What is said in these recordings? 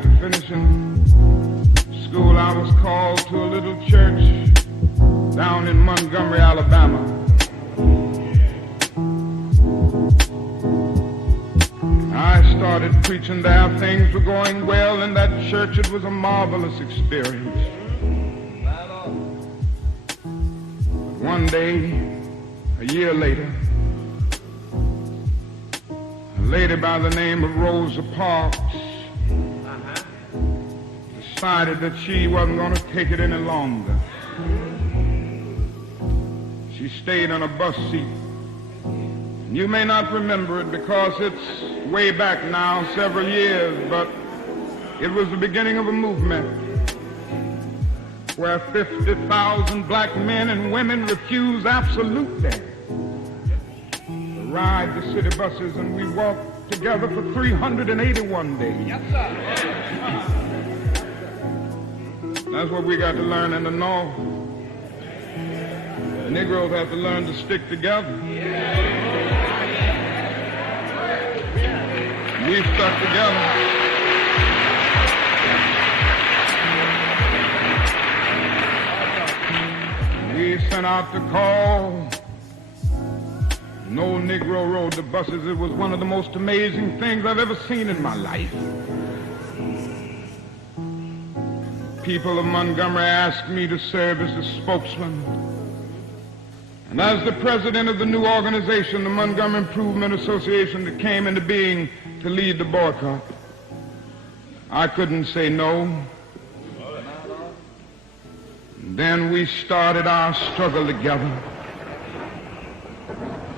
after finishing school, I was called to a little church down in Montgomery, Alabama. I started preaching there. Things were going well in that church. It was a marvelous experience. One day, a year later, a lady by the name of Rosa Parks decided that she wasn't going to take it any longer. She stayed on a bus seat. You may not remember it because it's way back now, several years, but it was the beginning of a movement where 50,000 black men and women refused absolutely to ride the city buses, and we walked together for 381 days. Yes, sir. That's what we got to learn in the North. The Negroes have to learn to stick together. We stuck together. We sent out the call. No Negro rode the buses. It was one of the most amazing things I've ever seen in my life. People of Montgomery asked me to serve as the spokesman. And as the president of the new organization, the Montgomery Improvement Association, that came into being to lead the boycott, I couldn't say no. And then we started our struggle together.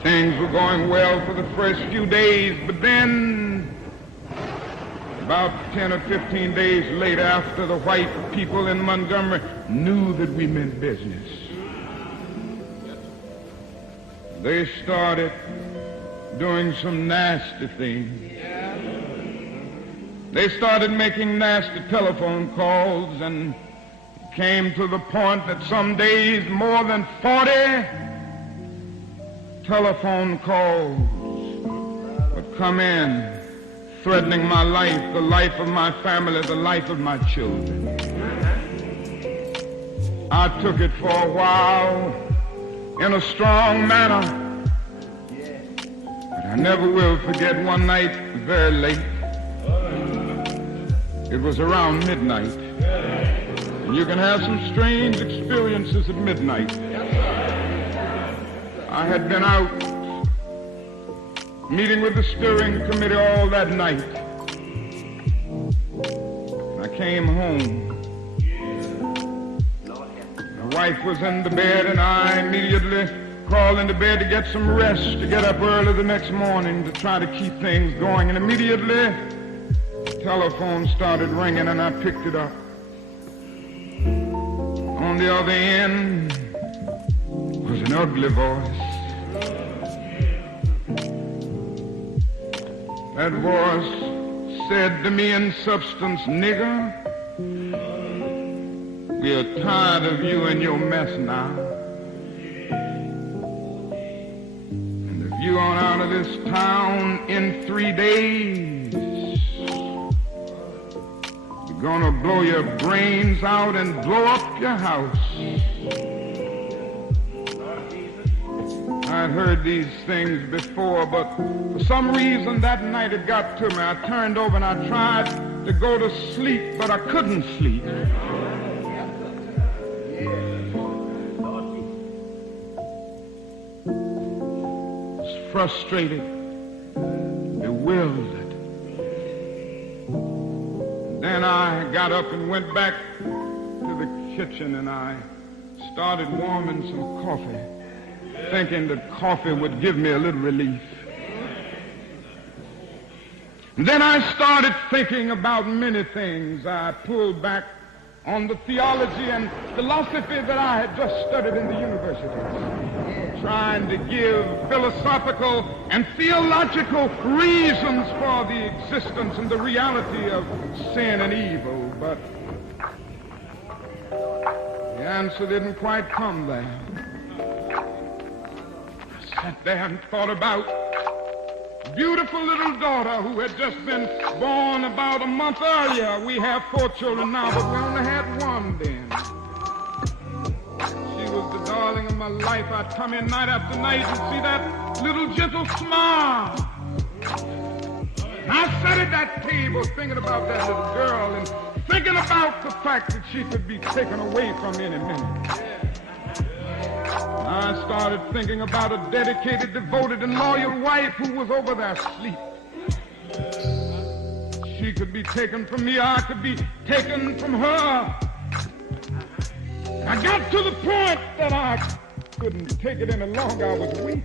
Things were going well for the first few days, but then about 10 or 15 days later, after the white people in Montgomery knew that we meant business, they started doing some nasty things. They started making nasty telephone calls, and came to the point that some days more than 40 telephone calls would come in, threatening my life, the life of my family, the life of my children. I took it for a while in a strong manner, but I never will forget one night very late. It was around midnight, and you can have some strange experiences at midnight. I had been out meeting with the steering committee all that night. I came home. My wife was in the bed, and I immediately crawled into bed to get some rest, to get up early the next morning to try to keep things going. And immediately, the telephone started ringing, and I picked it up. On the other end was an ugly voice. That voice said to me in substance, "Nigger, we are tired of you and your mess now. And if you aren't out of this town in 3 days, we're gonna blow your brains out and blow up your house." I'd heard these things before, but for some reason that night it got to me. I turned over and I tried to go to sleep, but I couldn't sleep. I was frustrated, bewildered. Then I got up and went back to the kitchen, and I started warming some coffee, thinking that coffee would give me a little relief. And then I started thinking about many things. I pulled back on the theology and philosophy that I had just studied in the universities, trying to give philosophical and theological reasons for the existence and the reality of sin and evil. But the answer didn't quite come there. I sat there and thought about beautiful little daughter who had just been born about a month earlier. We have 4 children now, but we only had 1 then. She was the darling of my life. I'd come in night after night and see that little gentle smile. And I sat at that table thinking about that little girl and thinking about the fact that she could be taken away from any minute. I started thinking about a dedicated, devoted, and loyal wife who was over there asleep. She could be taken from me, I could be taken from her. I got to the point that I couldn't take it any longer. I was weak.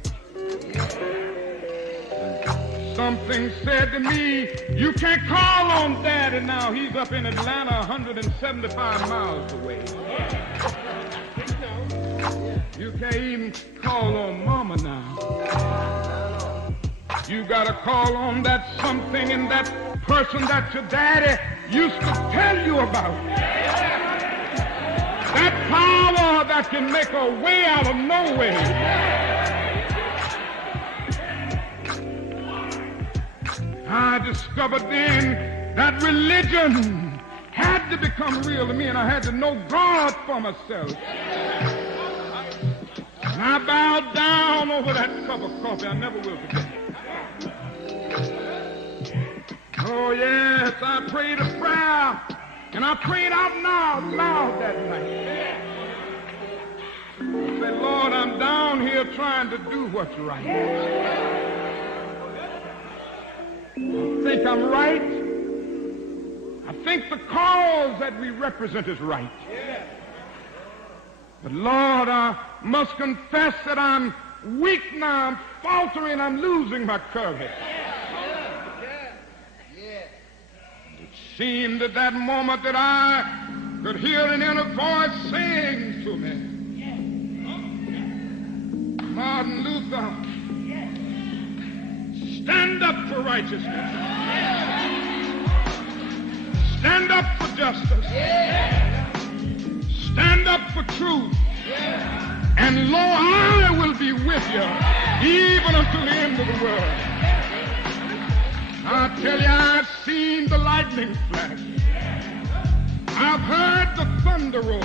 Something said to me, you can't call on Daddy now. He's up in Atlanta, 175 miles away. You can't even call on Mama now. You gotta call on that something and that person that your daddy used to tell you about. That power that can make a way out of nowhere. I discovered then that religion had to become real to me, and I had to know God for myself. And I bowed down over that cup of coffee. I never will forget it. Oh, yes, I prayed a prayer, and I prayed out loud that night. I said, Lord, I'm down here trying to do what's right. I think I'm right. I think the cause that we represent is right. But Lord, I must confess that I'm weak now, I'm faltering, I'm losing my courage. It seemed at that moment that I could hear an inner voice saying to me, Martin Luther, stand up for righteousness. Stand up for justice. Stand up for truth. And lo, I will be with you even until the end of the world. I tell you, I've seen the lightning flash. I've heard the thunder roll.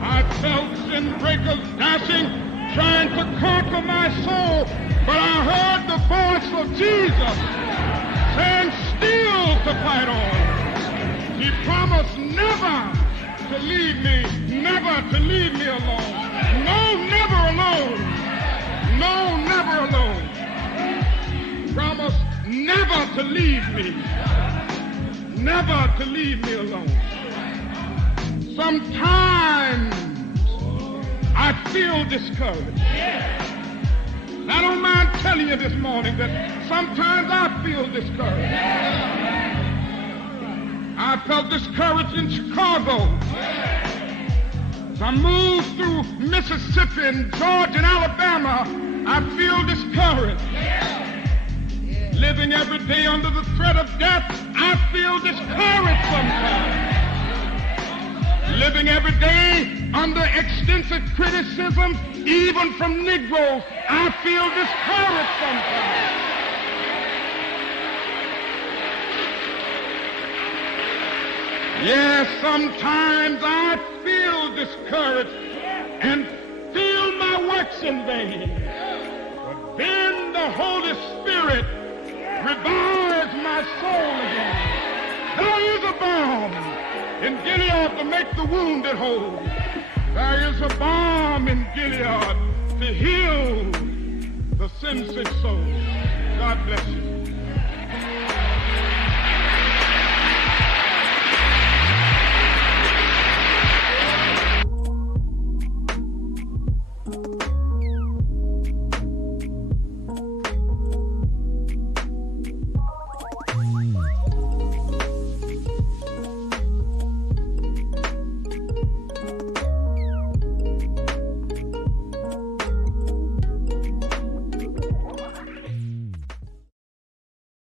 I've felt sin breakers dashing, trying to conquer my soul. But I heard the voice of Jesus saying, still to fight on. He promised never to leave me, never to leave me alone. No, never alone. No, never alone. Promised never to leave me, never to leave me alone. Sometimes I feel discouraged. I don't mind telling you this morning that sometimes I feel discouraged. I felt discouraged in Chicago. As I moved through Mississippi and Georgia and Alabama, I feel discouraged. Living every day under the threat of death, I feel discouraged sometimes. Living every day under extensive criticism, even from Negroes, I feel discouraged sometimes. Yes, sometimes I feel discouraged and feel my works in vain. But then the Holy Spirit revives my soul again. There is a balm in Gilead to make the wounded whole. There is a balm in Gilead to heal the sin-sick soul. God bless you.